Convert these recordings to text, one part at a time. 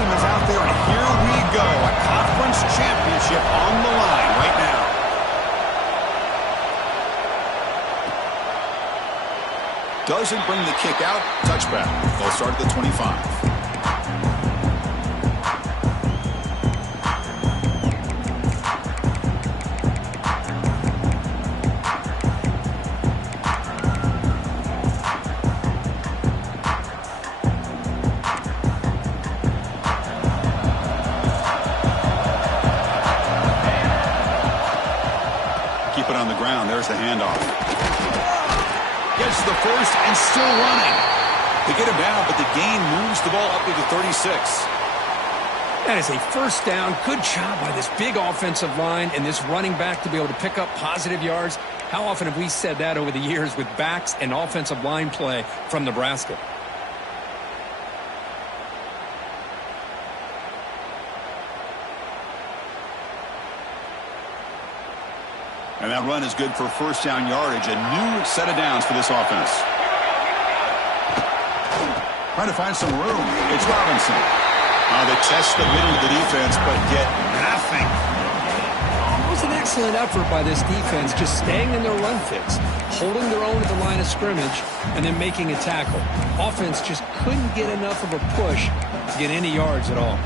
team is out there, and here we go. A conference championship on the line right now. Doesn't bring the kick out. Touchback. They'll start at the 25. On the ground. There's the handoff. Gets the first and still running. They get him down, but the gain moves the ball up to the 36. That is a first down. Good job by this big offensive line and this running back to be able to pick up positive yards. How often have we said that over the years with backs and offensive line play from Nebraska? And that run is good for first down yardage. A new set of downs for this offense. Trying to find some room. It's Robinson. They test the middle of the defense, but get nothing. It was an excellent effort by this defense, just staying in their run fix, holding their own at the line of scrimmage, and then making a tackle. Offense just couldn't get enough of a push to get any yards at all.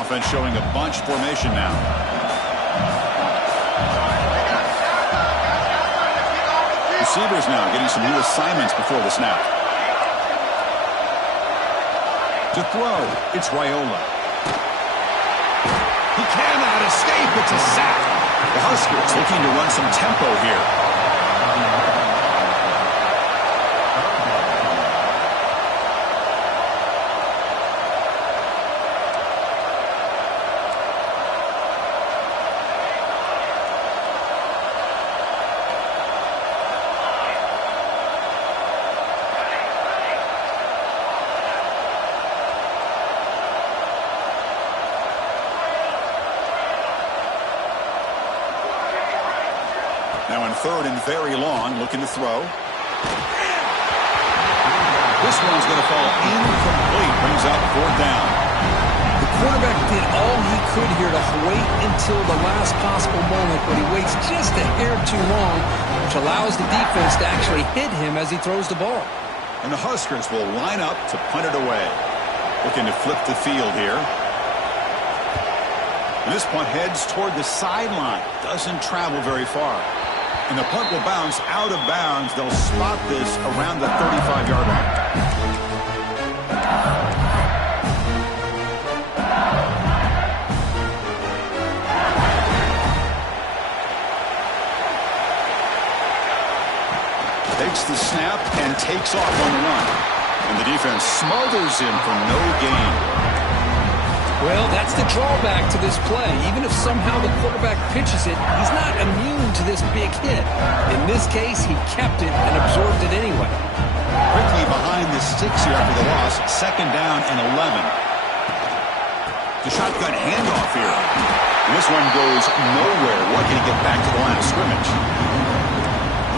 Offense showing a bunch formation now. Receivers now getting some new assignments before the snap. To throw, it's Raiola. He cannot escape. It's a sack. The Huskers looking to run some tempo here. Now in third and very long, looking to throw. This one's going to fall incomplete. Brings up fourth down. The quarterback did all he could here to wait until the last possible moment, but he waits just a hair too long, which allows the defense to actually hit him as he throws the ball. And the Huskers will line up to punt it away. Looking to flip the field here. And this punt heads toward the sideline. Doesn't travel very far. And the punt will bounce out of bounds. They'll spot this around the 35-yard line. Takes the snap and takes off on the run. And the defense smothers him for no gain. Well, that's the drawback to this play. Even if somehow the quarterback pitches it, he's not immune to this big hit. In this case, he kept it and absorbed it anyway. Quickly behind the sticks here after the loss. Second down and 11. The shotgun handoff here. And this one goes nowhere. Lucky to get back to the line of scrimmage.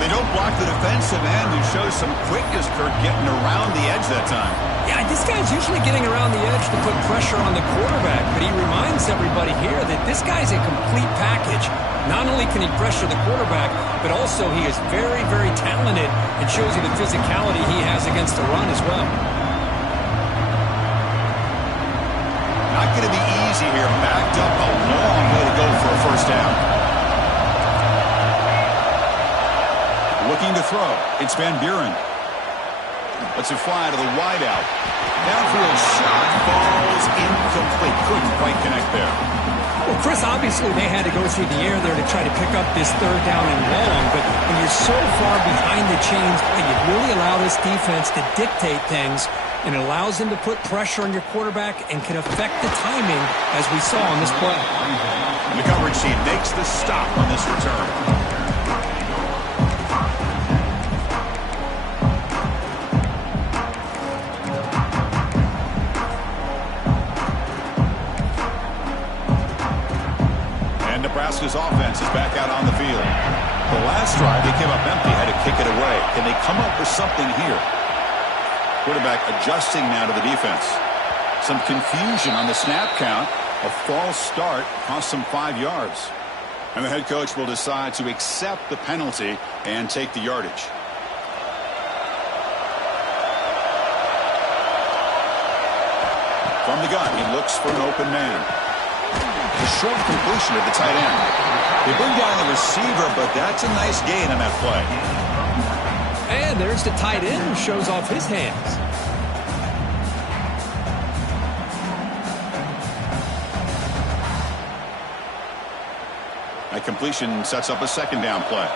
They don't block the defensive end and show some quickness, Kirk, getting around the edge that time. Yeah, this guy's usually getting around the edge to put pressure on the quarterback, but he reminds everybody here that this guy's a complete package. Not only can he pressure the quarterback, but also he is very, very talented and shows you the physicality he has against the run as well. Not going to be easy here. Backed up a long way to go for a first down. Looking to throw. It's Van Buren. Lets it fly to the wideout. Downfield shot falls incomplete. Couldn't quite connect there. Well, Chris, obviously they had to go through the air there to try to pick up this third down and long, but when you're so far behind the chains, you really allow this defense to dictate things, and it allows them to put pressure on your quarterback and can affect the timing, as we saw on this play. And the coverage team makes the stop on this return. Nebraska's offense is back out on the field. The last drive, they came up empty, had to kick it away. Can they come up with something here? Quarterback adjusting now to the defense. Some confusion on the snap count. A false start cost him 5 yards. And the head coach will decide to accept the penalty and take the yardage. From the gun, he looks for an open man. A short completion at the tight end. They bring down the receiver, but that's a nice gain on that play. And there's the tight end who shows off his hands. That completion sets up a second down play.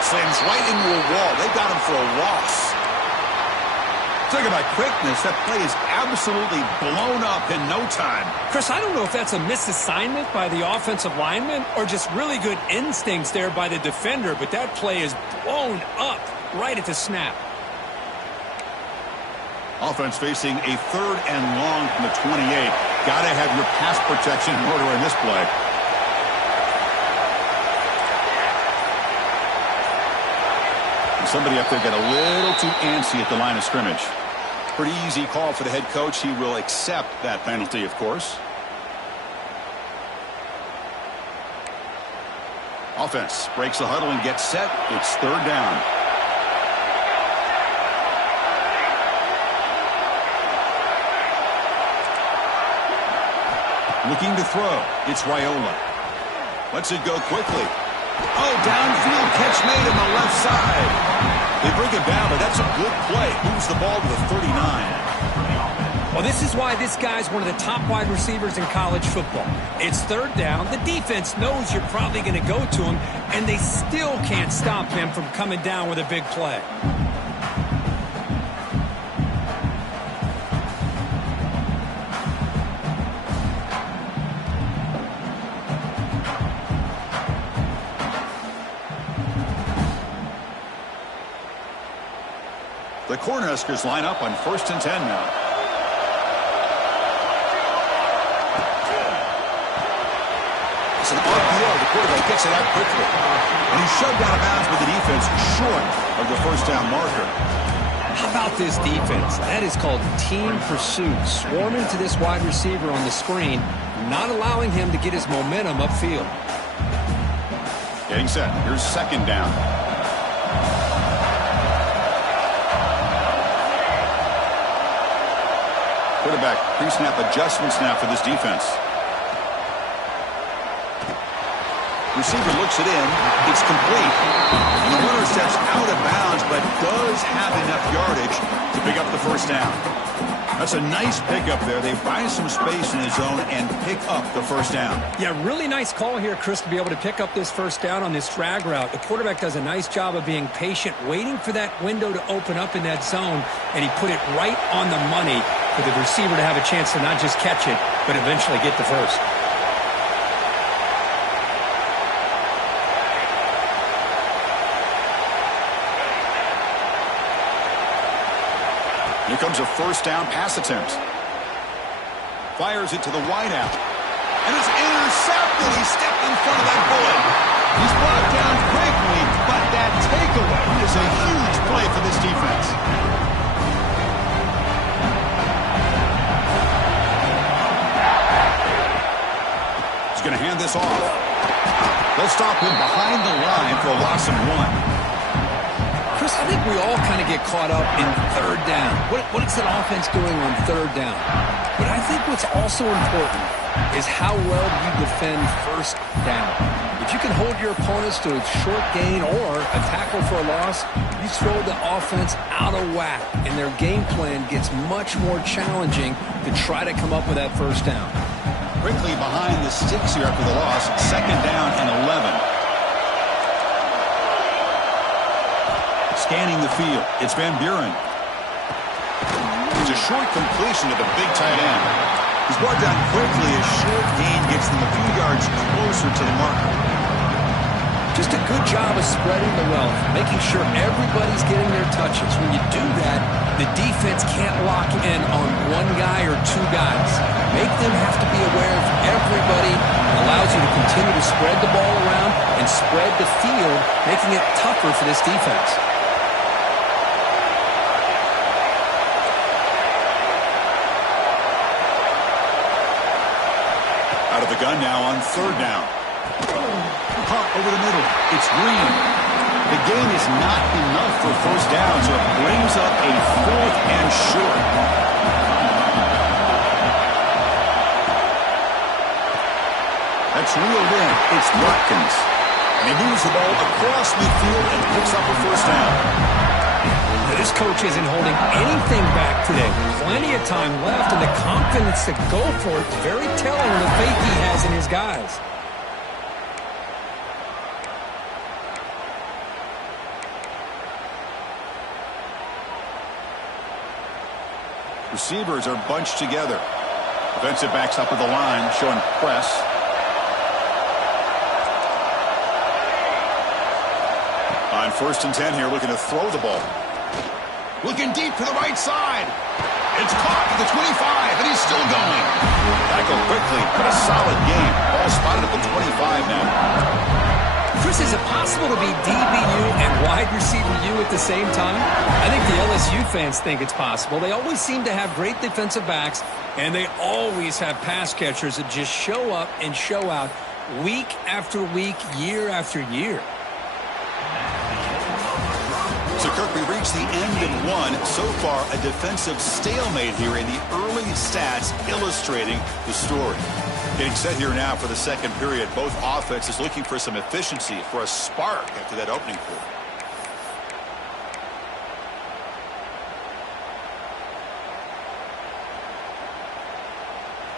Slams right into a wall. They got him for a loss. Talking about quickness, that play is absolutely blown up in no time. Chris, I don't know if that's a misassignment by the offensive lineman or just really good instincts there by the defender, but that play is blown up right at the snap. Offense facing a 3rd and long from the 28. Got to have your pass protection in order in this play. And somebody up there got a little too antsy at the line of scrimmage. Pretty easy call for the head coach. He will accept that penalty, of course. Offense breaks the huddle and gets set. It's 3rd down. Looking to throw. It's Raiola. Lets it go quickly. Oh, downfield catch made on the left side. They bring it down, but that's a good play. Moves the ball to the 39. Well, this is why this guy's one of the top wide receivers in college football. It's 3rd down. The defense knows you're probably going to go to him, and they still can't stop him from coming down with a big play. The Cornhuskers line up on 1st and 10 now. It's an RPO. The quarterback gets it out quickly. And he's shoved out of bounds with the defense short of the 1st down marker. How about this defense? That is called team pursuit. Swarming to this wide receiver on the screen, not allowing him to get his momentum upfield. Getting set. Here's 2nd down. Quarterback pre-snap adjustments now for this defense. Receiver looks it in. It's complete. And the runner steps out of bounds, but does have enough yardage to pick up the 1st down. That's a nice pickup there. They buy some space in the zone and pick up the 1st down. Yeah, really nice call here, Chris, to be able to pick up this 1st down on this drag route. The quarterback does a nice job of being patient, waiting for that window to open up in that zone, and he put it right on the money for the receiver to have a chance to not just catch it, but eventually get the 1st. Here comes a 1st down pass attempt. Fires it to the wideout. And it's intercepted. He stepped in front of that bullet. He's brought down quickly, but that takeaway is a huge play for this defense. He's going to hand this off. They'll stop him behind the line for a loss of 1. Chris, I think we all kind of get caught up in 3rd down. What is that offense doing on 3rd down? But I think what's also important is how well you defend 1st down. If you can hold your opponents to a short gain or a tackle for a loss, you throw the offense out of whack, and their game plan gets much more challenging to try to come up with that 1st down. Quickly behind the sticks here after the loss. 2nd down and 11. Scanning the field. It's Van Buren. It's a short completion to the big tight end. He's brought down quickly. A short gain gets them a few yards closer to the marker. Just a good job of spreading the wealth, making sure everybody's getting their touches. When you do that, the defense can't lock in on one guy or two guys. Make them have to be aware of everybody. It allows you to continue to spread the ball around and spread the field, making it tougher for this defense. Out of the gun now on third down. Pump over the middle. It's Green. The gain is not enough for first down, so it brings up a fourth and short. That's reeled in. It's Watkins. And he moves the ball across midfield and picks up a first down. This coach isn't holding anything back today. Plenty of time left, and the confidence to go for it, very telling of the faith he has in his guys. Receivers are bunched together. Defensive backs up at the line, showing press. On 1st and 10 here, looking to throw the ball. Looking deep to the right side. It's caught at the 25, and he's still going. Tackle quickly, but a solid game. Ball spotted at the 25 now. Chris, is it possible to be DBU and wide receiver U at the same time? I think the LSU fans think it's possible. They always seem to have great defensive backs, and they always have pass catchers that just show up and show out week after week, year after year. So, Kirk, we reached the end of one. So far, a defensive stalemate here in the early stats illustrating the story. Getting set here now for the second period. Both offenses looking for some efficiency, for a spark after that opening quarter.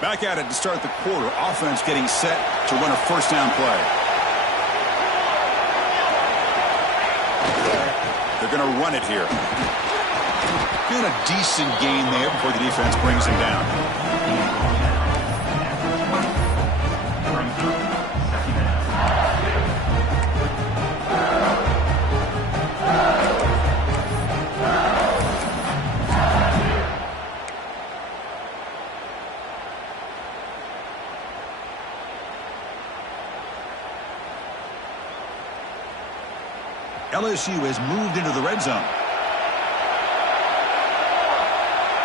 Back at it to start the quarter. Offense getting set to run a first down play. They're going to run it here. Get a decent gain there before the defense brings him down. LSU has moved into the red zone.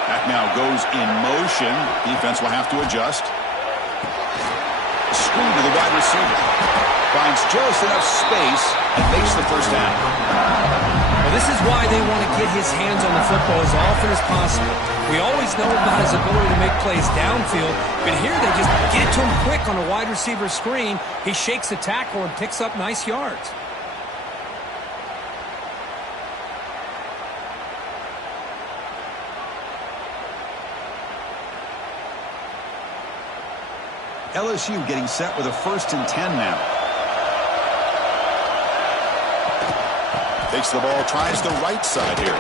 That now goes in motion. Defense will have to adjust. Screen to the wide receiver. Finds just enough space and makes the first down. Well, this is why they want to get his hands on the football as often as possible. We always know about his ability to make plays downfield, but here they just get it to him quick on a wide receiver screen. He shakes the tackle and picks up nice yards. LSU getting set with a 1st and 10 now. Takes the ball, tries the right side here.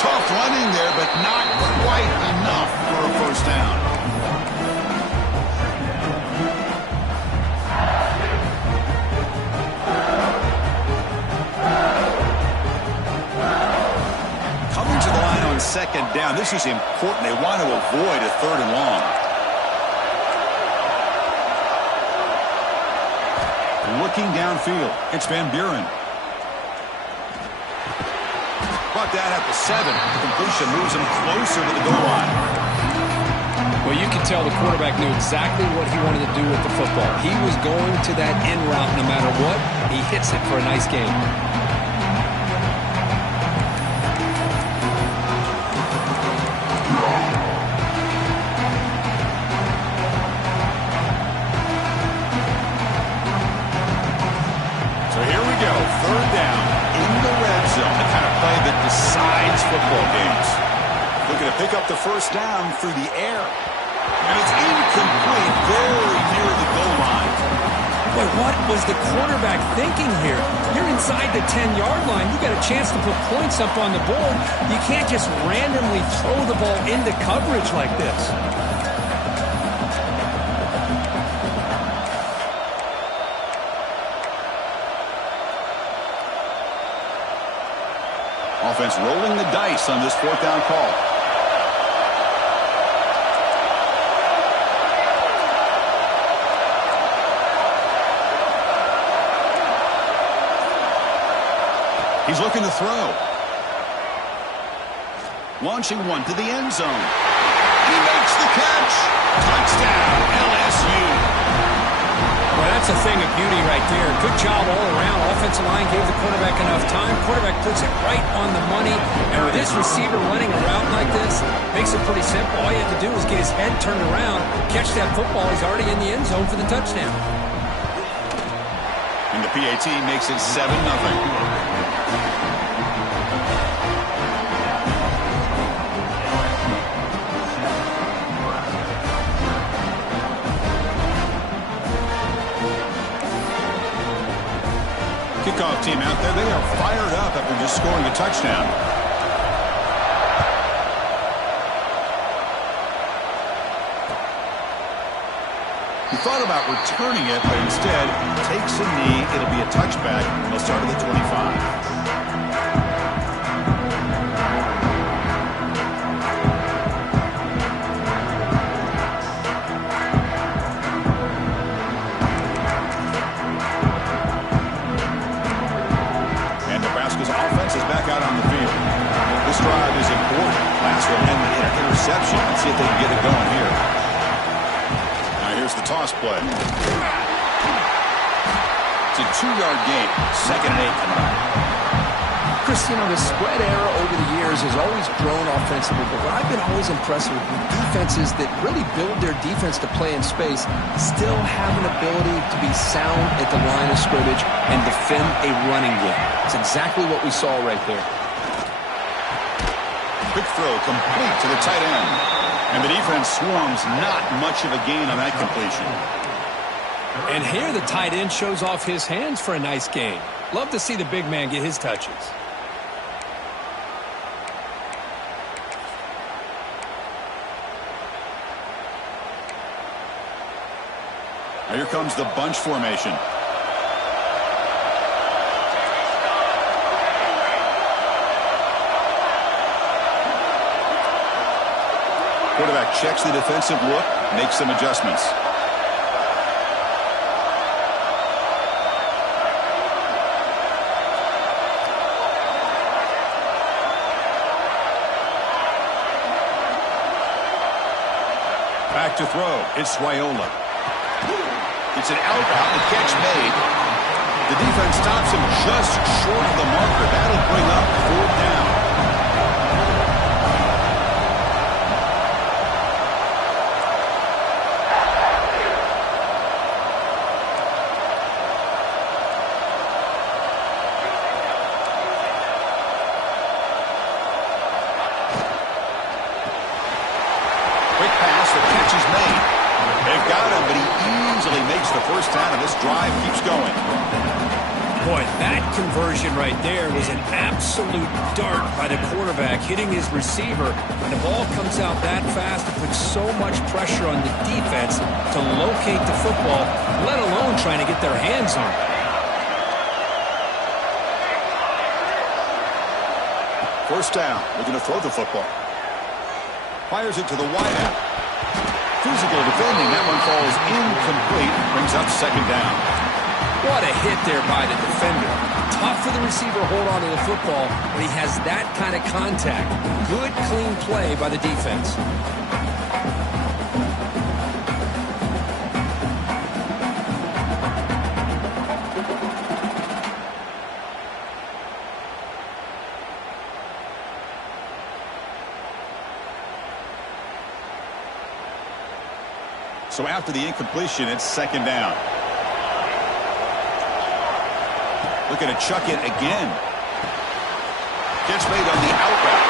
Tough running there, but not quite enough for a first down. Coming to the line on 2nd down. This is important. They want to avoid a 3rd and long. Looking downfield, it's Van Buren. Brought down at the 7. The completion moves him closer to the goal line. Well, you can tell the quarterback knew exactly what he wanted to do with the football. He was going to that end route no matter what. He hits it for a nice gain. Third down in the red zone, the kind of play that decides football games. Looking to pick up the first down through the air. And it's incomplete, very near the goal line. Boy, what was the quarterback thinking here? You're inside the 10-yard line. You got a chance to put points up on the board. You can't just randomly throw the ball into coverage like this. defense rolling the dice on this fourth down call. He's looking to throw. Launching one to the end zone. He makes the catch. Touchdown, LSU. Well, that's a thing of beauty right there. Good job all around. Offensive line gave the quarterback enough time. Quarterback puts it right on the money. And with this receiver running a route like this, makes it pretty simple. All you have to do is get his head turned around, catch that football. He's already in the end zone for the touchdown. And the PAT makes it 7-0. Kickoff team out there, they are fired up after just scoring a touchdown. He thought about returning it, but instead takes a knee. It'll be a touchback, and they'll start at the 25. Is back out on the field. This drive is important. Last one and an interception. Let's see if they can get it going here. Now here's the toss play. It's a 2-yard gain. 2nd and 8 tonight. Chris, you know, the spread era over the years has always grown offensively, but what I've been always impressed with defenses that really build their defense to play in space still have an ability to be sound at the line of scrimmage and defend a running game. It's exactly what we saw right there. Quick throw complete to the tight end. And the defense swarms, not much of a gain on that completion. And here the tight end shows off his hands for a nice gain. Love to see the big man get his touches. Now here comes the bunch formation. Quarterback checks the defensive look, makes some adjustments. Back to throw. It's Raiola. It's an out route, the catch made. The defense stops him just short of the marker. That'll bring up 4th down. Quick pass, the catch is made. They've got him, but he easily makes the first down, and this drive keeps going. Boy, that conversion right there was an absolute dart by the quarterback, hitting his receiver. And the ball comes out that fast and puts so much pressure on the defense to locate the football, let alone trying to get their hands on it. First down, looking to throw the football. Fires it to the wideout. Physical defending, that one falls incomplete, brings up 2nd down. What a hit there by the defender. Tough for the receiver to hold on to the football when he has that kind of contact. Good, clean play by the defense. So after the incompletion, it's 2nd down. Looking to chuck it again. Gets made on the out route.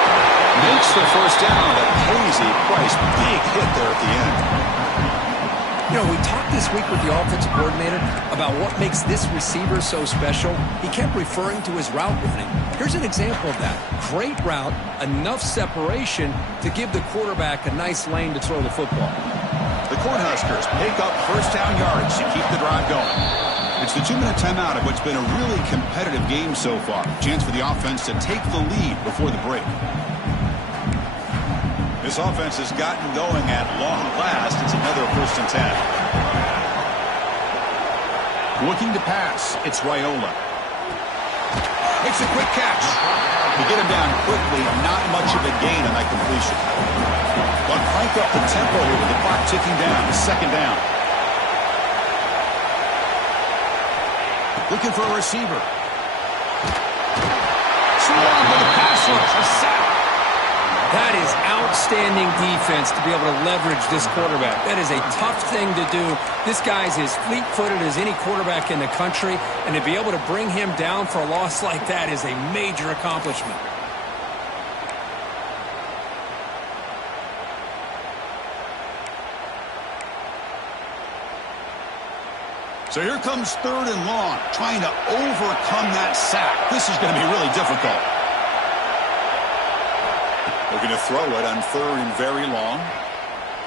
Makes the first down, but pays a price. Big hit there at the end. You know, we talked this week with the offensive coordinator about what makes this receiver so special. He kept referring to his route running. Here's an example of that. Great route, enough separation to give the quarterback a nice lane to throw the football. The Cornhuskers pick up first down yards to keep the drive going. It's the 2-minute timeout of what's been a really competitive game so far. Chance for the offense to take the lead before the break. This offense has gotten going at long last. It's another 1st and 10. Looking to pass. It's Raiola. Makes a quick catch. To get him down quickly, not much of a gain on that completion. But crank up the tempo here with the clock ticking down. 2nd down. Looking for a receiver. Swung with a pass rush. A sack. That is outstanding defense to be able to leverage this quarterback. That is a tough thing to do. This guy's as fleet-footed as any quarterback in the country, and to be able to bring him down for a loss like that is a major accomplishment. So here comes 3rd and long, trying to overcome that sack. This is going to be really difficult. Looking to throw it on 3rd and very long.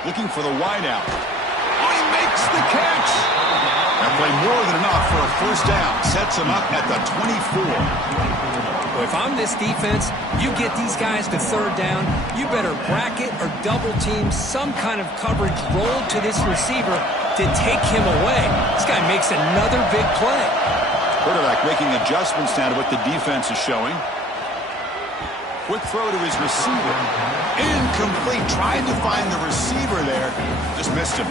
Looking for the wideout. Oh, he makes the catch. That play more than enough for a 1st down. Sets him up at the 24. Well, if I'm this defense, you get these guys to 3rd down, you better bracket or double team some kind of coverage roll to this receiver to take him away. This guy makes another big play. Quarterback making adjustments now to what the defense is showing. Quick throw to his receiver. Incomplete. Tried to find the receiver there. Just missed him.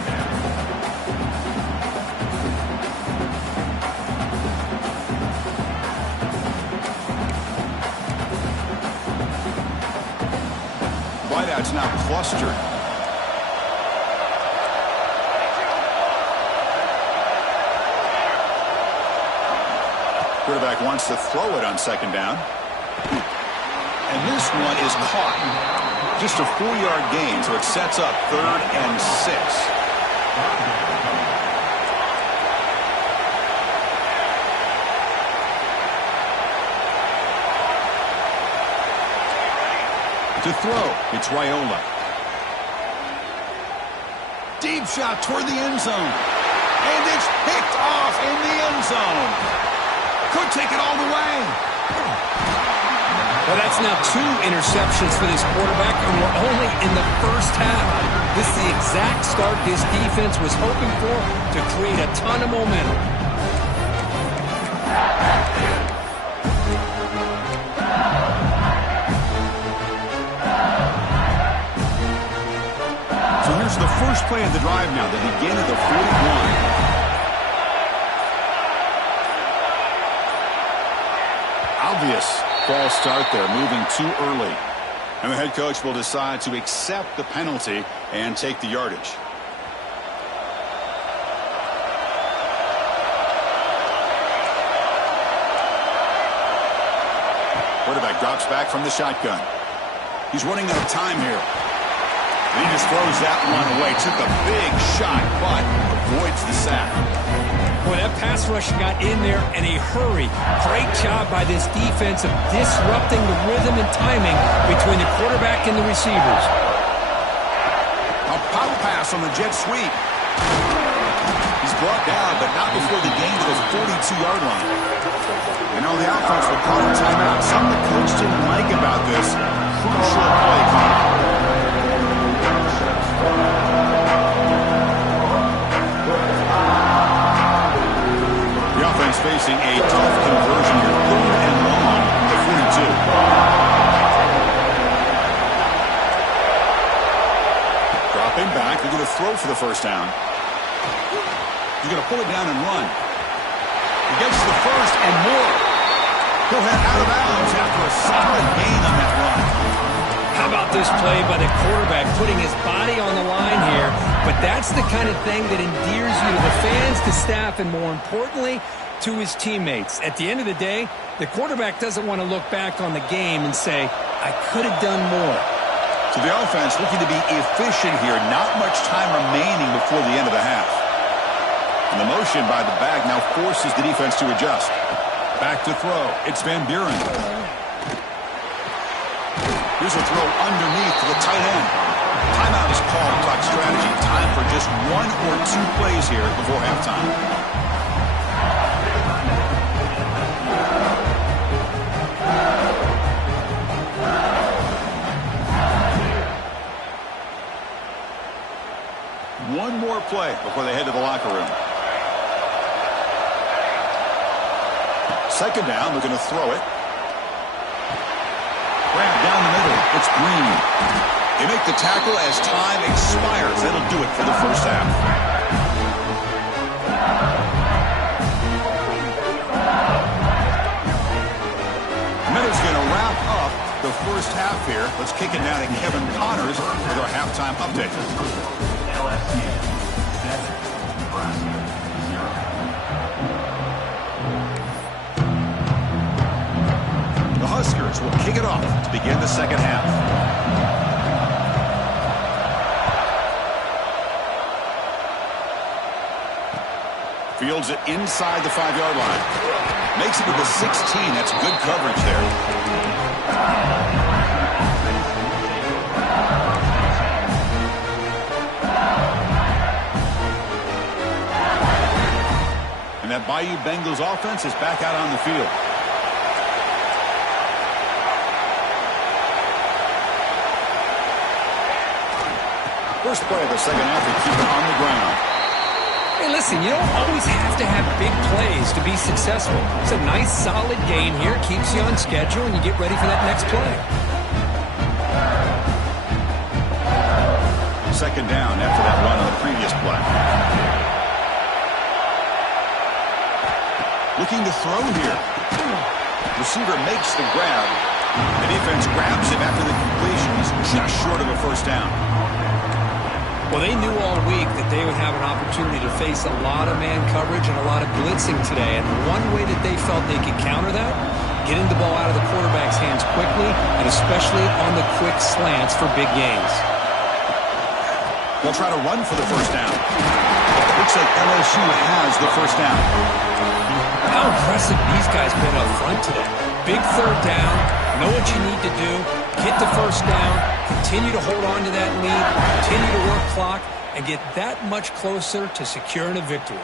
Wideout's now clustered. Quarterback wants to throw it on 2nd down. And this one is caught. Just a 4-yard gain, so it sets up 3rd and 6. To throw, it's Raiola. Deep shot toward the end zone. And it's picked off in the end zone. Could take it all the way. Well, that's now 2 interceptions for this quarterback, and we're only in the 1st half. This is the exact start this defense was hoping for to create a ton of momentum. So here's the first play of the drive now, the begin of the 41. Obvious false start there, moving too early. And the head coach will decide to accept the penalty and take the yardage. Quarterback drops back from the shotgun. He's running out of time here. And he just throws that one away. Took a big shot, but avoids the sack. Boy, that pass rush got in there in a hurry. Great job by this defense of disrupting the rhythm and timing between the quarterback and the receivers. A pop pass on the jet sweep. He's brought down, but not before the gain to the 42-yard line. And now the offense will call a timeout. Something the coach didn't like about this crucial play call. Facing a tough conversion here, 3rd and long to 42. Dropping back, they're going to throw for the 1st down. He's going to pull it down and run. He gets the 1st and more. He'll head out of bounds after a solid gain on that run. How about this play by the quarterback, putting his body on the line here? But that's the kind of thing that endears you to the fans, the staff, and more importantly, to his teammates. At the end of the day, the quarterback doesn't want to look back on the game and say, I could have done more. So the offense looking to be efficient here. Not much time remaining before the end of the half. And the motion by the back now forces the defense to adjust. Back to throw. It's Van Buren. Here's a throw underneath to the tight end. Timeout is called. Clock strategy. Time for just 1 or 2 plays here before halftime. one more play before they head to the locker room. Second down, they're going to throw it. Grab down the middle. It's Green. They make the tackle as time expires. That'll do it for the first half. Miller's going to wrap up the first half here. Let's kick it down to Kevin Connors with our halftime update. LSU 7, Nebraska 0. The Huskers will kick it off to begin the second half. Fields it inside the 5-yard line. Makes it to the 16. That's good coverage there. And that Bayou Bengals offense is back out on the field. First play of the second half, they keep it on the ground. Hey, listen, you don't always have to have big plays to be successful. It's a nice, solid gain here. Keeps you on schedule, and you get ready for that next play. Second down after that run on the previous play. Looking to throw here. Receiver makes the grab. The defense grabs him after the completion. He's just short of a first down. Well, they knew all week that they would have an opportunity to face a lot of man coverage and a lot of blitzing today. And one way that they felt they could counter that, getting the ball out of the quarterback's hands quickly, and especially on the quick slants for big gains. They'll try to run for the first down. Looks like LSU has the first down. How impressive these guys been up front today. Big third down, know what you need to do, get the first down, continue to hold on to that lead, continue to work clock, and get that much closer to securing a victory.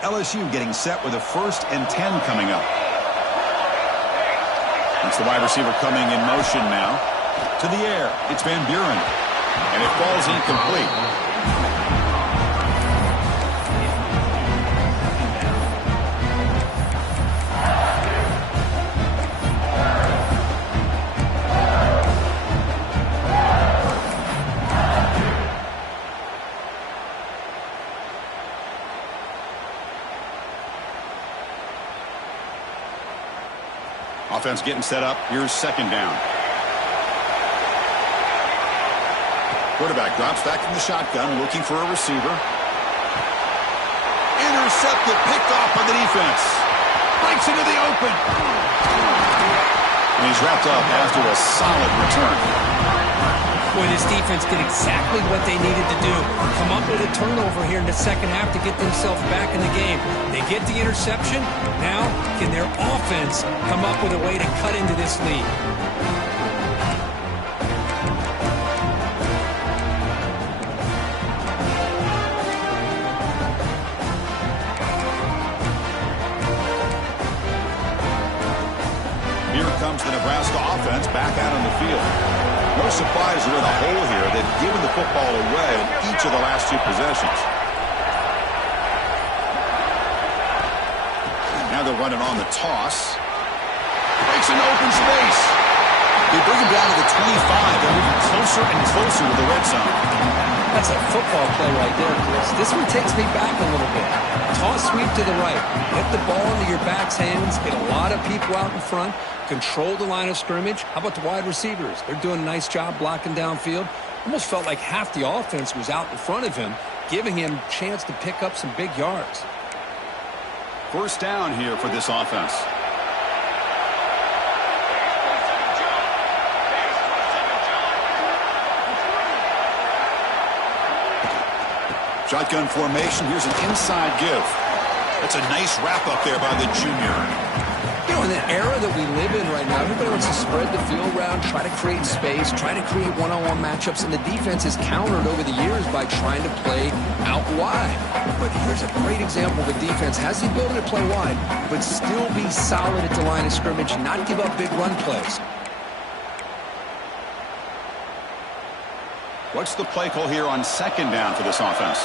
LSU getting set with a 1st and 10 coming up. It's the wide receiver coming in motion now. To the air, it's Van Buren. And it falls incomplete. Offense getting set up. Here's second down. Quarterback drops back from the shotgun, looking for a receiver. Intercepted, picked off by the defense. Breaks into the open. And he's wrapped up after a solid return. Boy, this defense did exactly what they needed to do. Come up with a turnover here in the second half to get themselves back in the game. They get the interception. Now, can their offense come up with a way to cut into this lead? Here comes the Nebraska offense back out on the field. No surprise they're in a hole here. They've given the football away in each of the last 2 possessions. Now they're running on the toss. Breaks into open space. They bring him down to the 25. They're moving closer and closer to the red zone. That's a football play right there, Chris. This one takes me back a little bit. Toss sweep to the right. Get the ball into your back's hands. Get a lot of people out in front. Control the line of scrimmage. How about the wide receivers? They're doing a nice job blocking downfield. Almost felt like half the offense was out in front of him, giving him a chance to pick up some big yards. First down here for this offense. Shotgun formation. Here's an inside give. That's a nice wrap up there by the junior. You know, in the era that we live in right now, everybody wants to spread the field around, try to create space, try to create one-on-one matchups, and the defense is countered over the years by trying to play out wide. But here's a great example. The defense has the ability to play wide, but still be solid at the line of scrimmage, not give up big run plays. What's the play call here on second down for this offense?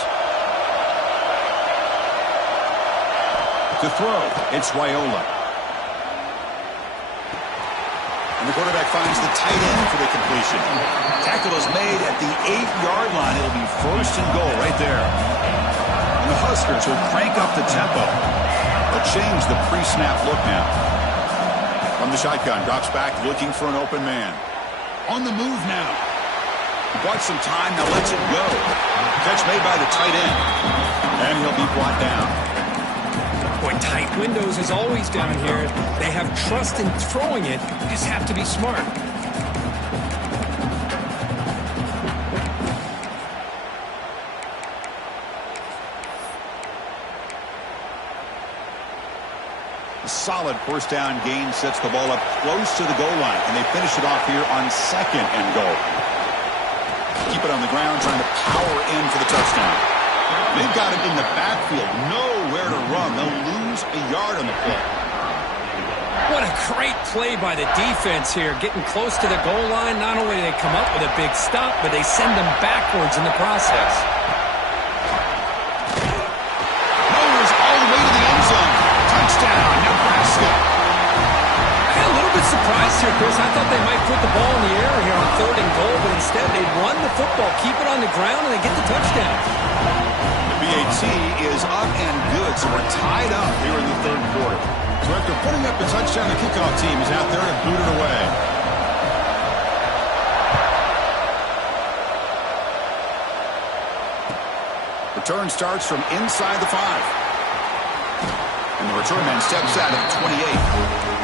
To throw, it's Raiola. And the quarterback finds the tight end for the completion. Tackle is made at the 8-yard line. It'll be first and goal right there. And the Huskers will crank up the tempo. They'll change the pre-snap look now. From the shotgun, drops back looking for an open man. On the move now. Bought some time, now lets it go. Catch made by the tight end. And he'll be brought down. Boy, tight windows is always down here. They have trust in throwing it. You just have to be smart. A solid first down gain sets the ball up close to the goal line, and they finish it off here on second and goal. Keep it on the ground, trying to power in for the touchdown. They've got it in the backfield, nowhere to run. They'll lose a yard on the play. What a great play by the defense here. Getting close to the goal line, not only do they come up with a big stop, but they send them backwards in the process. Mowers all the way to the end zone. Touchdown, Nebraska. I got a little bit surprised here, Chris. I thought they might put the ball in the air here on third and goal, but instead they run the football, keep it on the ground, and they get the touchdown. BAT is up and good, so we're tied up here in the third quarter. So after putting up the touchdown, the kickoff team is out there to boot it away. Return starts from inside the 5. And the return man steps out at the 28.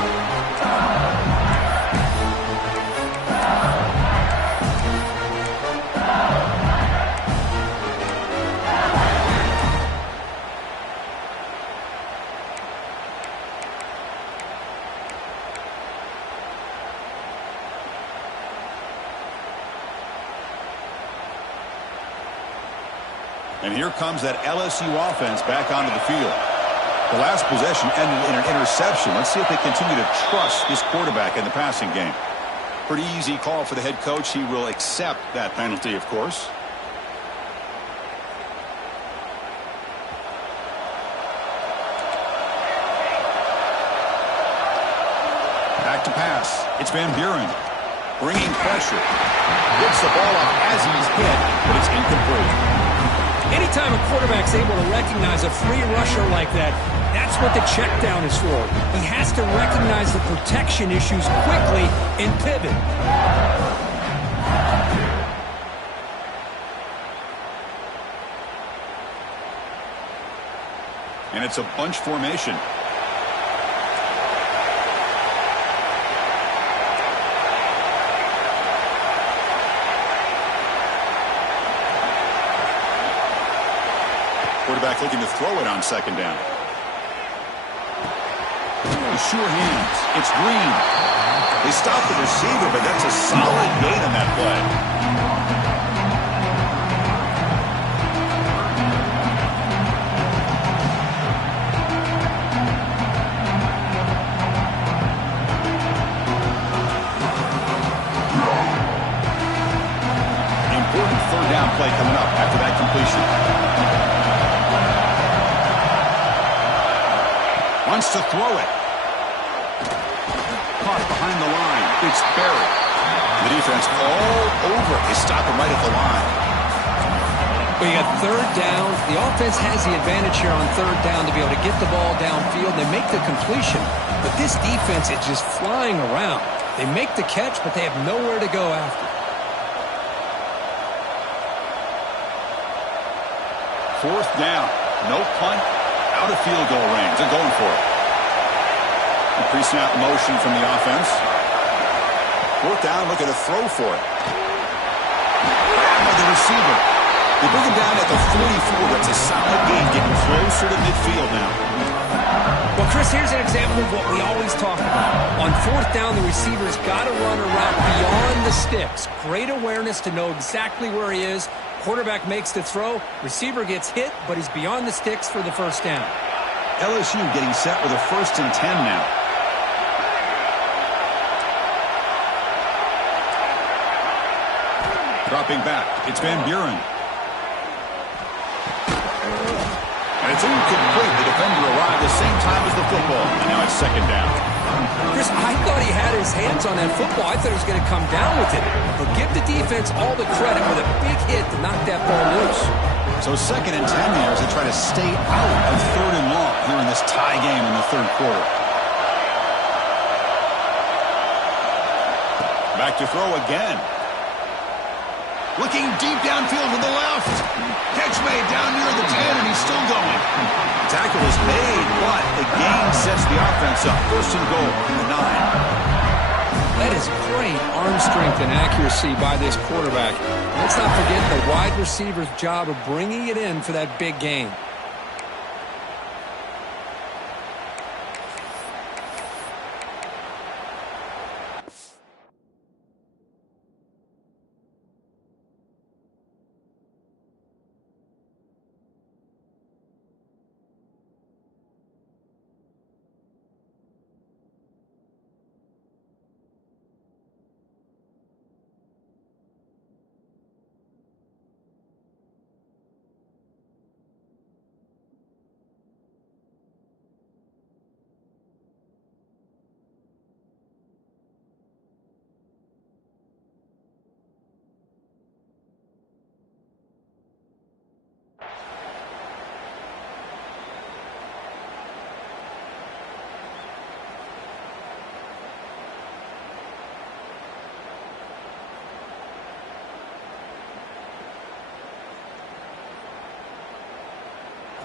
And here comes that LSU offense back onto the field. The last possession ended in an interception. Let's see if they continue to trust this quarterback in the passing game. Pretty easy call for the head coach. He will accept that penalty, of course. Back to pass. It's Van Buren bringing pressure. Gets the ball up as he's hit, but it's incomplete. Anytime a quarterback's able to recognize a free rusher like that, that's what the check down is for. He has to recognize the protection issues quickly and pivot. And it's a bunch formation. Quarterback looking to throw it on second down. Sure hands. It's Green. They stop the receiver, but that's a solid gain on that play. Important third down play coming up after that completion. Wants to throw it. Caught behind the line. It's Barry. The defense all over. They stop him right at the line. Well, you got third down. The offense has the advantage here on third down to be able to get the ball downfield. They make the completion. But this defense is just flying around. They make the catch, but they have nowhere to go after. Fourth down. No punt. Out of field goal range. They're going for it. A pre-snap motion from the offense. Fourth down, looking to throw for it. By the receiver. They bring him down at the 44. That's a solid gain, getting closer to midfield now. Well, Chris, here's an example of what we always talk about. On fourth down, the receiver's got to run a route beyond the sticks. Great awareness to know exactly where he is. Quarterback makes the throw. Receiver gets hit, but he's beyond the sticks for the first down. LSU getting set with a 1st and 10 now. Dropping back, it's Van Buren. And it's incomplete. The defender arrived the same time as the football. And now it's 2nd down. Chris, I thought he had his hands on that football. I thought he was going to come down with it. But give the defense all the credit with a big hit to knock that ball loose. So 2nd and 10 here as they try to stay out of 3rd and long here in this tie game in the 3rd quarter. Back to throw again. Looking deep downfield to the left. Catch made down near the 10, and he's still going. Tackle is made, but the gain sets the offense up. 1st and goal from the 9. That is great arm strength and accuracy by this quarterback. Let's not forget the wide receiver's job of bringing it in for that big gain.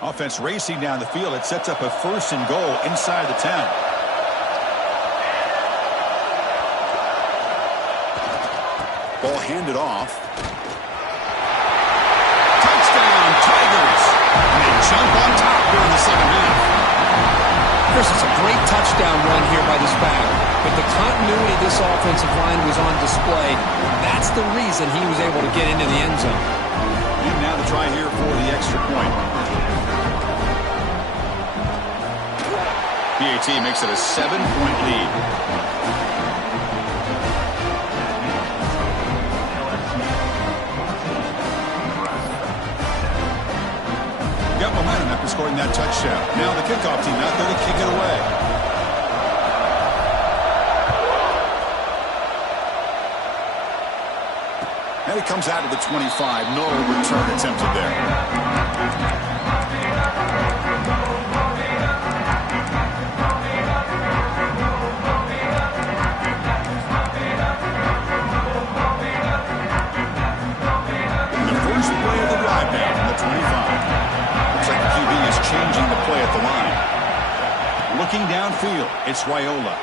Offense racing down the field. It sets up a 1st and goal inside the 10. Ball handed off. Touchdown, Tigers! And they jump on top here in the 2nd half. Chris, it's a great touchdown run here by this back. But the continuity of this offensive line was on display. That's the reason he was able to get into the end zone. And now the try here for the extra point. PAT makes it a 7-point lead. Got momentum after scoring that touchdown. Now the kickoff team out there to kick it away. And it comes out of the 25. No return attempted there. Changing the play at the line. Looking downfield, it's Raiola.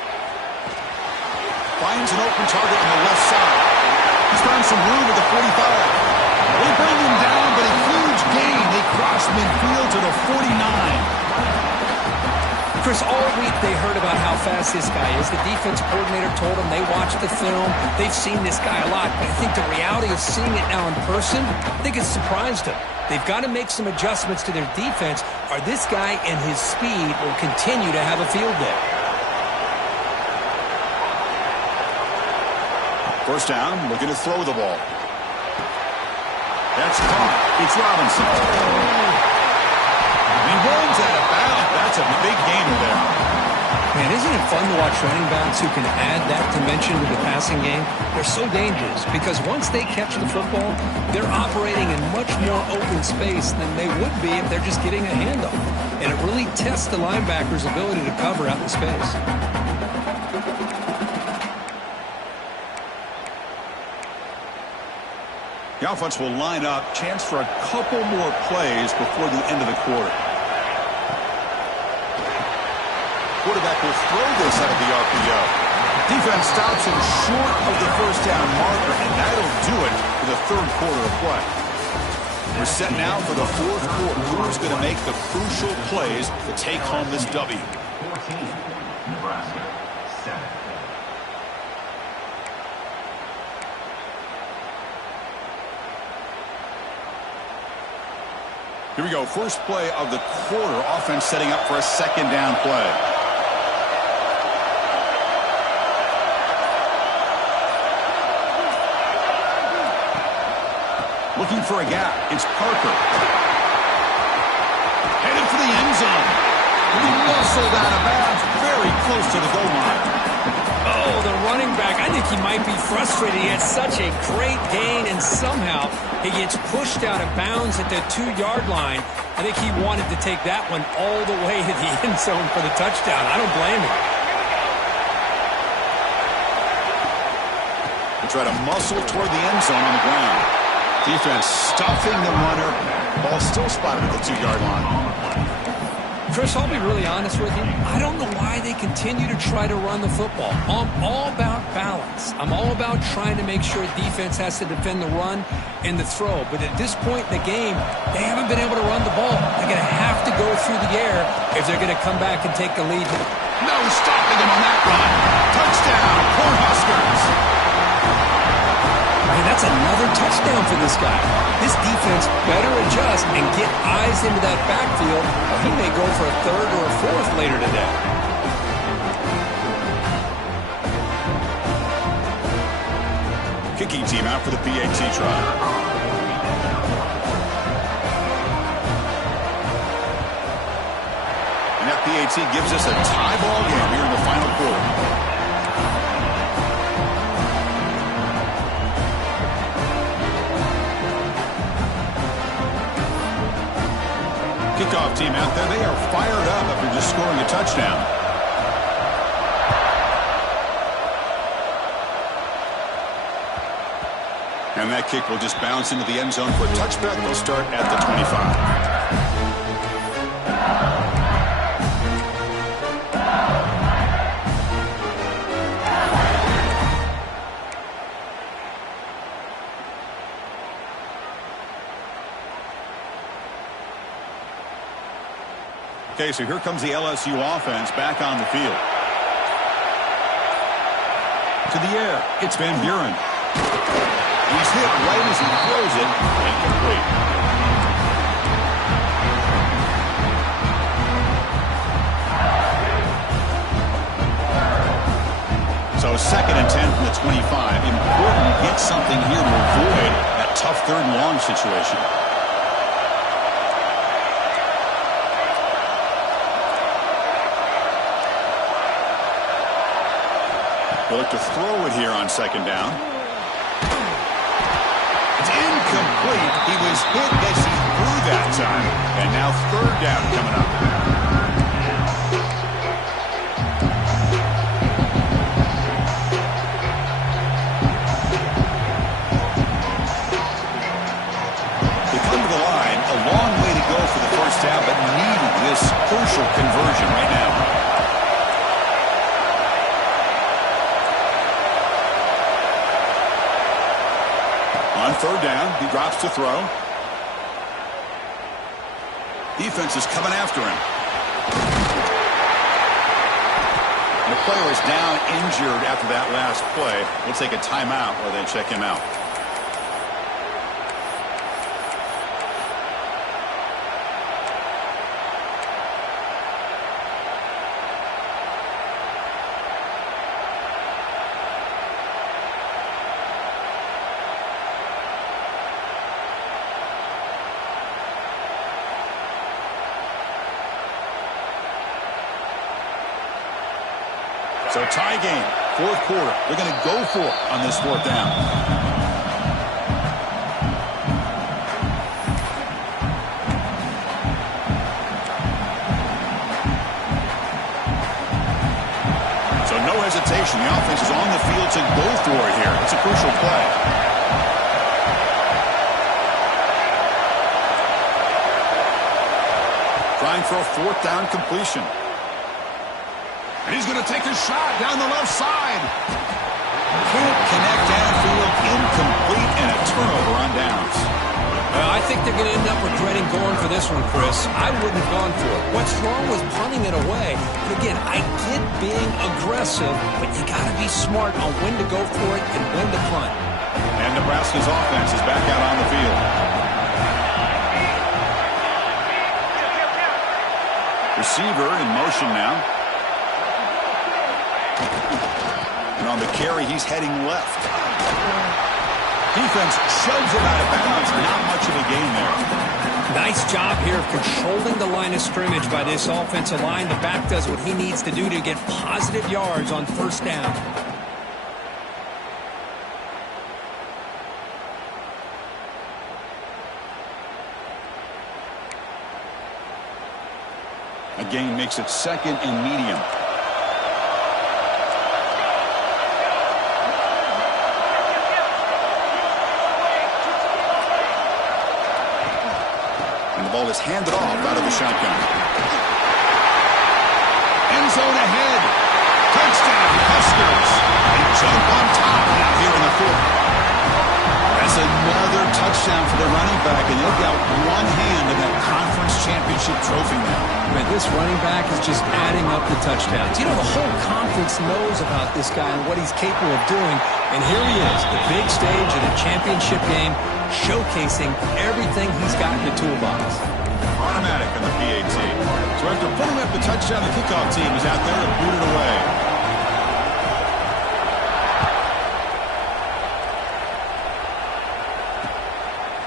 Finds an open target on the left side. He's found some room at the 45. They bring him down, but a huge gain. They cross midfield to the 49. Chris, all week they heard about how fast this guy is. The defense coordinator told them they watched the film. They've seen this guy a lot, but I think the reality of seeing it now in person, I think it's surprised them. They've got to make some adjustments to their defense, or this guy and his speed will continue to have a field day. First down, looking to throw the ball. That's caught. It's Robinson. He runs out of bounds. That's a big gainer there. Man, isn't it fun to watch running backs who can add that dimension to the passing game? They're so dangerous because once they catch the football, they're operating in much more open space than they would be if they're just getting a handoff. And it really tests the linebacker's ability to cover out in space. The offense will line up. Chance for a couple more plays before the end of the quarter. Quarterback will throw this out of the RPO. Defense stops him short of the first down marker, and that'll do it for the 3rd quarter of play. We're set now for the 4th quarter. Who's going to make the crucial plays to take home this W? 14, Nebraska 7. Here we go. First play of the quarter. Offense setting up for a second down play. Looking for a gap. It's Parker. Headed for the end zone. He muscled out of bounds very close to the goal line. Oh, the running back. I think he might be frustrated. He had such a great gain, and somehow he gets pushed out of bounds at the 2-yard line. I think he wanted to take that one all the way to the end zone for the touchdown. I don't blame him. They try to muscle toward the end zone on the ground. Defense stuffing the runner. Ball still spotted at the 2-yard line. Chris, I'll be really honest with you. I don't know why they continue to try to run the football. I'm all about balance. I'm all about trying to make sure defense has to defend the run and the throw. But at this point in the game, they haven't been able to run the ball. They're going to have to go through the air if they're going to come back and take the lead. No stopping him on that run. Touchdown, Cornhuskers. And that's another touchdown for this guy. This defense better adjust and get eyes into that backfield, or he may go for a third or a fourth later today. Kicking team out for the PAT try. And that PAT gives us a tie ball game here in the final quarter. Kickoff team out there. They are fired up after just scoring a touchdown. And that kick will just bounce into the end zone for a touchback. They'll start at the 25. Okay, so here comes the LSU offense back on the field. To the air, it's Van Buren. He's hit right as he throws it, incomplete. So 2nd and 10 from the 25. Important to get something here to avoid that tough 3rd and long situation. They'll look to throw it here on 2nd down. It's incomplete. He was hit as he threw that time. And now 3rd down coming up. They come to the line. A long way to go for the 1st down, but needing this crucial conversion right now. On 3rd down, he drops to throw. Defense is coming after him. The player is down injured after that last play. We'll take a timeout while they check him out. So tie game, 4th quarter. They're going to go for it on this 4th down. So no hesitation. The offense is on the field to go for it here. It's a crucial play. Trying for a 4th down completion. And he's going to take a shot down the left side. Can't connect downfield, incomplete, and a turnover on downs. I think they're going to end up regretting going for this one, Chris. I wouldn't have gone for it. What's wrong with punting it away? And again, I get being aggressive, but you got to be smart on when to go for it and when to punt. And Nebraska's offense is back out on the field. Receiver in motion now. And on the carry, he's heading left. Defense shoves him out of bounds. Not much of a gain there. Nice job here of controlling the line of scrimmage by this offensive line. The back does what he needs to do to get positive yards on first down. A gain makes it second and medium. The ball is handed off out of the shotgun. End zone ahead. Touchdown, Huskers. They jump on top now here in the fourth. That's another touchdown for the running back, and they've got one hand in that conference championship trophy now. Man, this running back is just adding up the touchdowns. You know, the whole conference knows about this guy and what he's capable of doing, and here he is, the big stage of the championship game, showcasing everything he's got in the toolbox. Automatic on the PAT. So after pulling up the touchdown, the kickoff team is out there and booted away.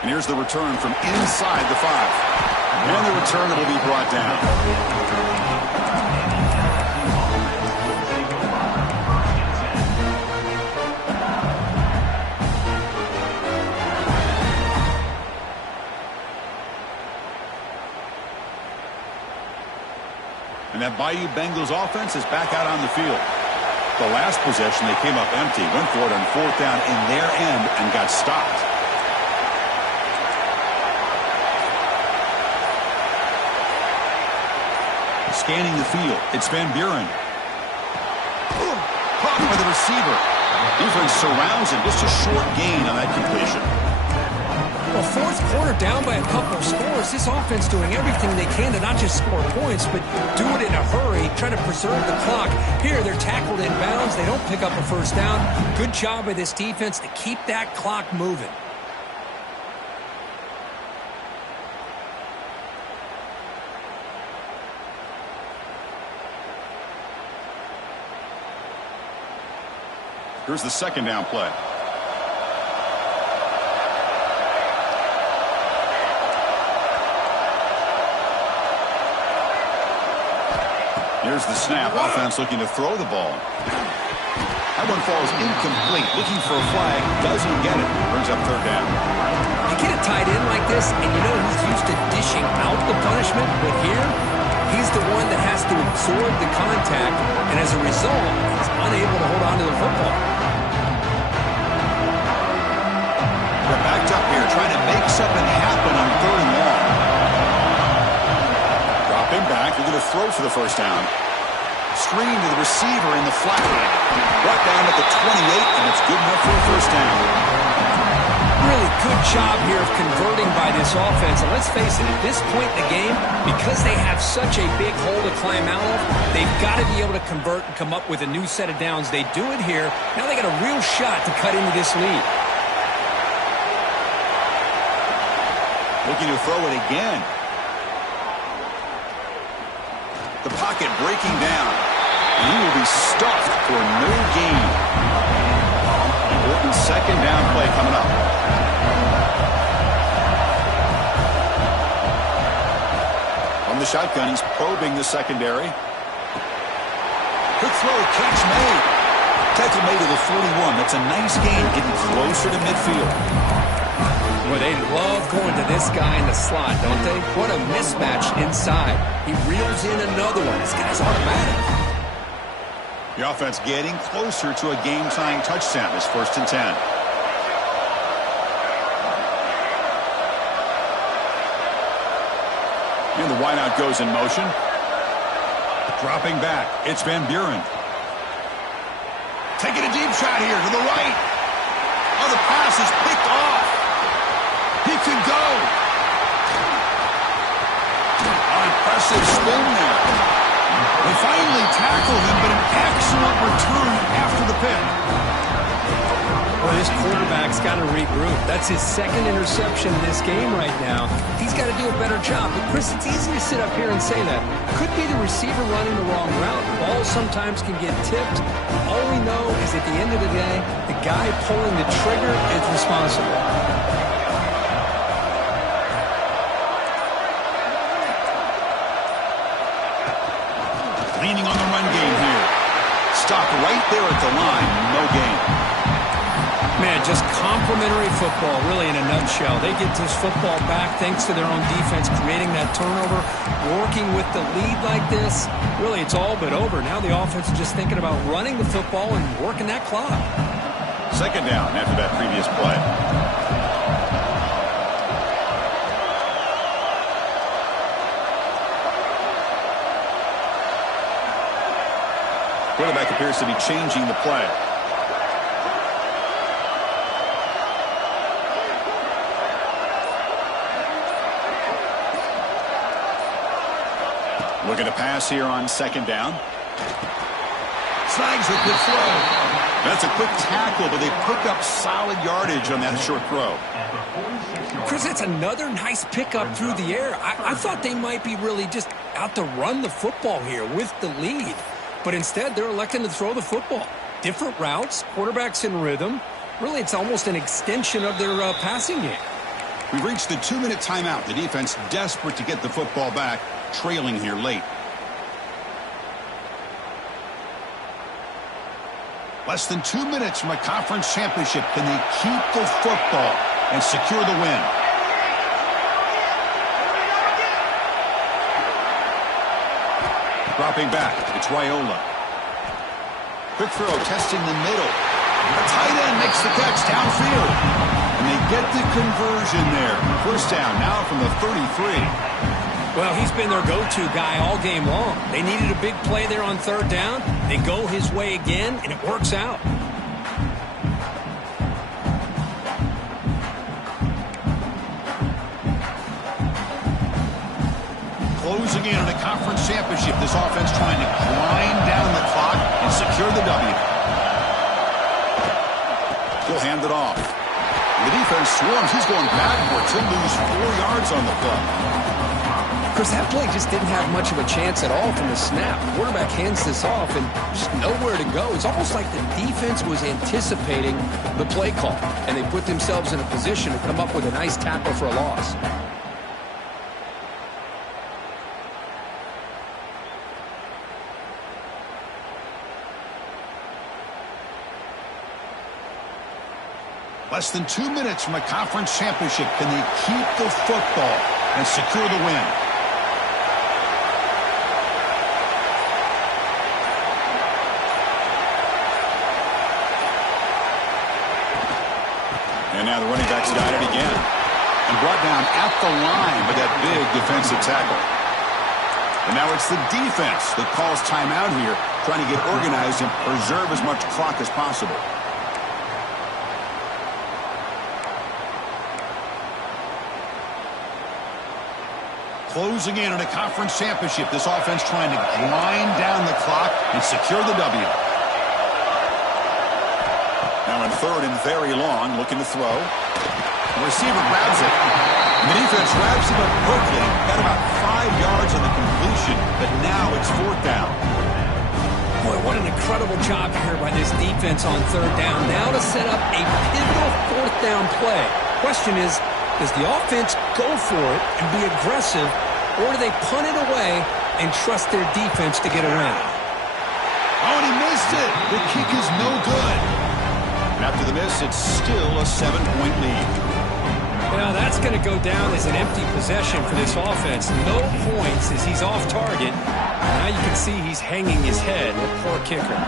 And here's the return from inside the 5. And the return will be brought down. And that Bayou Bengals offense is back out on the field. The last possession, they came up empty, went for it on fourth down in their end and got stopped. Scanning the field, it's Van Buren. Caught by the receiver. Defense surrounds him, just a short gain on that completion. Well, fourth quarter down by a couple of scores. This offense doing everything they can to not just score points, but do it in a hurry, trying to preserve the clock. Here, they're tackled in bounds. They don't pick up a first down. Good job by this defense to keep that clock moving. Here's the second down play. Here's the snap. Offense looking to throw the ball. That one falls incomplete. Looking for a flag. Doesn't get it. Brings up third down. You get a tight end like this, and you know he's used to dishing out the punishment, but here, he's the one that has to absorb the contact, and as a result, he's unable to hold on to the football. They're backed up here, trying to make something happen on third and long. Dropping back, they're going to throw for the first down. Screen to the receiver in the flat. Brought down at the 28, and it's good enough for a first down. Really good job here of converting by this offense. And let's face it, at this point in the game, because they have such a big hole to climb out of, they've got to be able to convert and come up with a new set of downs. They do it here. Now they got a real shot to cut into this lead. Looking to throw it again. The pocket breaking down. And he will be stuffed for no gain. Important second down play coming up. From the shotgun, he's probing the secondary. Quick throw, catch made. Tackle made to the 41. That's a nice gain, getting closer to midfield. Well, they love going to this guy in the slot, don't they? What a mismatch inside. He reels in another one. This guy's automatic. The offense getting closer to a game-tying touchdown. It's 1st and 10. And the wideout goes in motion. Dropping back. It's Van Buren. Taking a deep shot here to the right. Oh, the pass is picked off. He could go. Impressive spin there. They finally tackle him, but an excellent return after the pick. Well, this quarterback's got to regroup. That's his second interception in this game right now. He's got to do a better job. But, Chris, it's easy to sit up here and say that. Could be the receiver running the wrong route. Balls sometimes can get tipped. All we know is at the end of the day, the guy pulling the trigger is responsible. Leaning on the run game here. Stop right there at the line. No gain. Man, just complimentary football, really, in a nutshell. They get this football back thanks to their own defense, creating that turnover, working with the lead like this. Really, it's all but over. Now the offense is just thinking about running the football and working that clock. Second down after that previous play. Quarterback appears to be changing the play. Looking to pass here on second down. Snags a good throw. That's a quick tackle, but they pick up solid yardage on that short throw. Chris, that's another nice pickup through the air. I thought they might be really just out to run the football here with the lead. But instead, they're electing to throw the football. Different routes, quarterbacks in rhythm. Really, it's almost an extension of their passing game. We've reached the 2-minute timeout. The defense desperate to get the football back, trailing here late. Less than 2 minutes from a conference championship. Can they keep the football and secure the win? Dropping back, it's Raiola. Quick throw, testing the middle. The tight end makes the catch downfield. And they get the conversion there. First down now from the 33. Well, he's been their go-to guy all game long. They needed a big play there on third down. They go his way again, and it works out. Closing in on a conference championship. This offense trying to grind down the clock and secure the W. He'll hand it off. The defense swarms. He's going backwards. He'll lose 4 yards on the play. Chris, that play just didn't have much of a chance at all from the snap. The quarterback hands this off and just nowhere to go. It's almost like the defense was anticipating the play call, and they put themselves in a position to come up with a nice tackle for a loss. Less than 2 minutes from a conference championship. Can they keep the football and secure the win? And now the running back's got it again. And brought down at the line with that big defensive tackle. And now it's the defense that calls timeout here, trying to get organized and preserve as much clock as possible. Closing in on a conference championship. This offense trying to grind down the clock and secure the W. Now in third and very long, looking to throw. The receiver grabs it. And the defense wraps him up quickly. Got about 5 yards on the completion, but now it's fourth down. Boy, what an incredible job here by this defense on third down. Now to set up a pivotal fourth down play. Question is, does the offense go for it and be aggressive, or do they punt it away and trust their defense to get a win? Oh, and he missed it. The kick is no good. And after the miss, it's still a 7-point lead. Well, that's going to go down as an empty possession for this offense. No points as he's off target. Now you can see he's hanging his head. The poor kicker.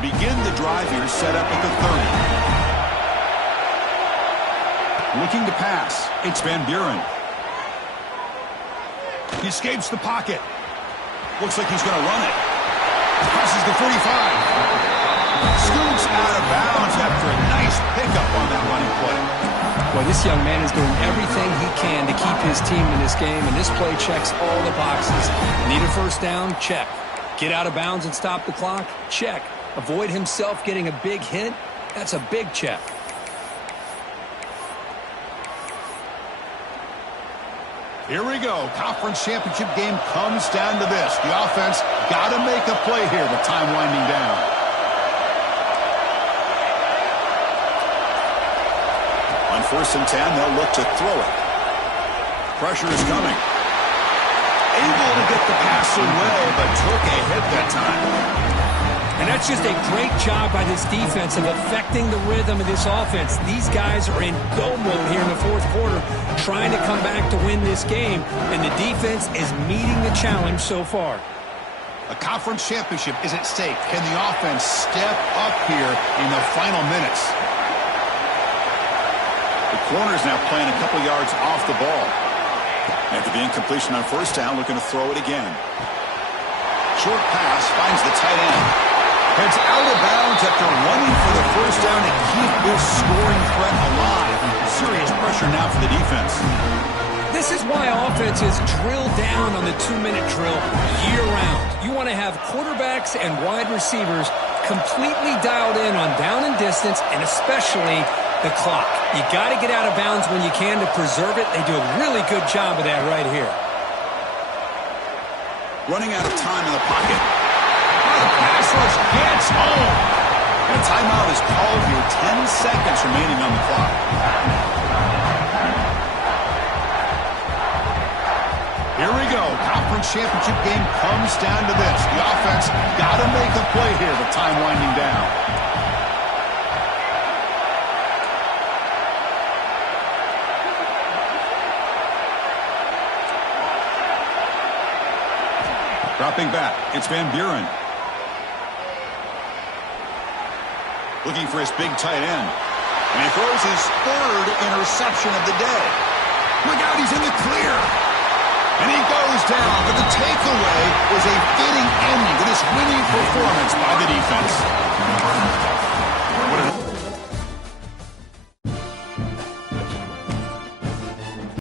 Begin the drive here, set up at the 30. Looking to pass. It's Van Buren. He escapes the pocket. Looks like he's going to run it. Passes the 45. out of bounds after a nice pickup on that running play. Well, this young man is doing everything he can to keep his team in this game, and this play checks all the boxes. Need a first down? Check. Get out of bounds and stop the clock? Check. Avoid himself getting a big hit? That's a big check. Here we go. Conference championship game comes down to this. The offense got to make a play here with time winding down. On 1st and 10, they'll look to throw it. Pressure is coming. Able to get the pass away, but took a hit that time. And that's just a great job by this defense of affecting the rhythm of this offense. These guys are in go mode here in the 4th quarter, trying to come back to win this game, and the defense is meeting the challenge so far. A conference championship is at stake. Can the offense step up here in the final minutes? The corner's now playing a couple yards off the ball. After the incompletion on 1st down, looking to throw it again. Short pass finds the tight end. Heads out of bounds after running for the 1st down to keep this scoring threat alive. Serious pressure now for the defense. This is why offenses drill down on the 2-minute drill year-round. You want to have quarterbacks and wide receivers completely dialed in on down and distance, and especially the clock. You got to get out of bounds when you can to preserve it. They do a really good job of that right here. Running out of time in the pocket. The pass rush gets home. And a timeout is called here. 10 seconds remaining on the clock. Here we go. Conference championship game comes down to this. The offense got to make a play here with time winding down. Dropping back, it's Van Buren. Looking for his big tight end. And he throws his 3rd interception of the day. Look out, he's in the clear. And he goes down, but the takeaway was a fitting ending to this winning performance by the defense.